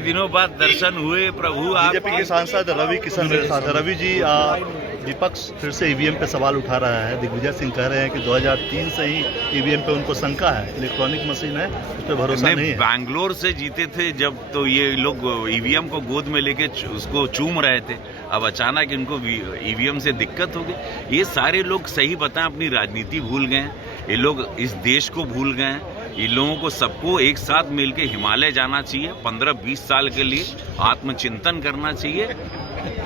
दिनों बाद दर्शन हुए प्रभु। बीजेपी के सांसद रवि किशन मेरे साथ है। रवि जी, विपक्ष फिर से ईवीएम पे सवाल उठा रहा है। दिग्विजय सिंह कह रहे हैं कि 2003 से ही ईवीएम पे उनको शंका है, इलेक्ट्रॉनिक मशीन है, उस पर भरोसा नहीं है। बैंगलोर से जीते थे जब, तो ये लोग ईवीएम को गोद में लेके उसको चूम रहे थे। अब अचानक इनको ईवीएम से दिक्कत हो गई। ये सारे लोग सही बताएं अपनी राजनीति भूल गए हैं, ये लोग इस देश को भूल गए हैं। इन लोगों को सबको एक साथ मिलकर हिमालय जाना चाहिए, 15-20 साल के लिए आत्मचिंतन करना चाहिए।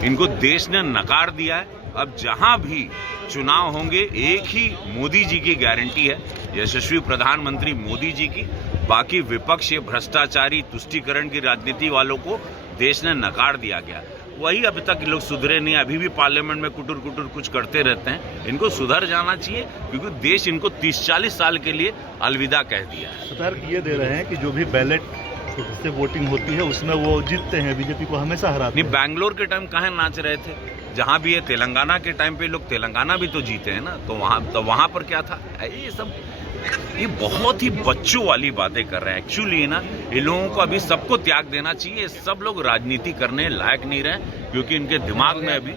इनको देश ने नकार दिया है। अब जहां भी चुनाव होंगे, एक ही मोदी जी की गारंटी है, यशस्वी प्रधानमंत्री मोदी जी की। बाकी विपक्ष, ये भ्रष्टाचारी तुष्टीकरण की राजनीति वालों को देश ने नकार दिया गया। वही अभी तक लोग सुधरे नहीं, अभी भी पार्लियामेंट में कुटुर कुटुर कुछ करते रहते हैं। इनको सुधर जाना चाहिए, क्योंकि देश इनको 30-40 साल के लिए अलविदा कह दिया है। सतर्क ये दे रहे हैं कि जो भी बैलेट से वोटिंग होती है उसमें वो जीतते हैं, बीजेपी को हमेशा हराते हैं। बैंगलोर के टाइम कहाँ नाच रहे थे? जहां भी है तेलंगाना के टाइम पे लोग तेलंगाना भी तो जीते हैं ना, तो वहां पर क्या था? ये बहुत ही बच्चों वाली बातें कर रहे हैं। एक्चुअली ना, इन लोगों को अभी सबको त्याग देना चाहिए। सब लोग राजनीति करने लायक नहीं रहे, क्योंकि इनके दिमाग में अभी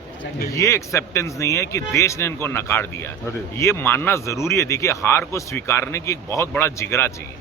ये एक्सेप्टेंस नहीं है कि देश ने इनको नकार दिया है। ये मानना जरूरी है। देखिए, हार को स्वीकारने की एक बहुत बड़ा जिगरा चाहिए।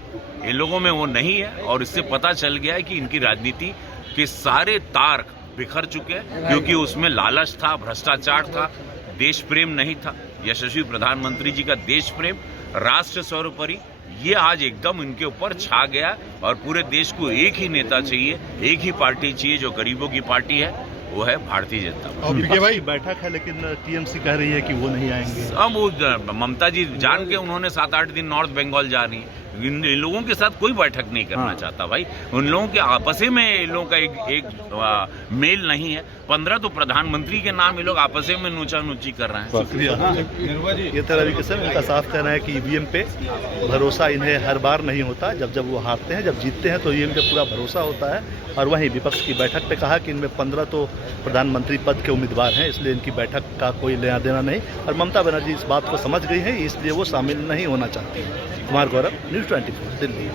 इन लोगों में वो नहीं है, और इससे पता चल गया है कि इनकी राजनीति के सारे तार बिखर चुके हैं, क्योंकि उसमें लालच था, भ्रष्टाचार था, देश प्रेम नहीं था। यशस्वी प्रधानमंत्री जी का देश प्रेम, राष्ट्र सर्वोपरि, ये आज एकदम इनके ऊपर छा गया। और पूरे देश को एक ही नेता चाहिए, एक ही पार्टी चाहिए, जो गरीबों की पार्टी है, वो है भारतीय जनता पार्टी। भाई बैठक है, लेकिन टीएमसी कह रही है कि वो नहीं आएंगे। अब वो ममता जी जान के उन्होंने 7-8 दिन नॉर्थ बंगाल जा रही है। इन लोगों के साथ कोई बैठक नहीं करना चाहता भाई। उन लोगों के आपस में इन लोगों का एक मेल नहीं है। 15 तो प्रधानमंत्री के नाम ये लोग आपस में नूचा नूची कर रहे हैं। शुक्रिया। ये तो रवि किशन, उनका साफ कहना है कि ईवीएम पे भरोसा इन्हें हर बार नहीं होता। जब वो हारते हैं, जब जीतते हैं, तो ईवीएम पे पूरा भरोसा होता है। और वहीं विपक्ष की बैठक पे कहा कि इनमें 15 तो प्रधानमंत्री पद के उम्मीदवार हैं, इसलिए इनकी बैठक का कोई लेना देना नहीं। और ममता बनर्जी इस बात को समझ गई है, इसलिए वो शामिल नहीं होना चाहती है। कुमार गौरव, न्यूज़ 24, दिल्ली।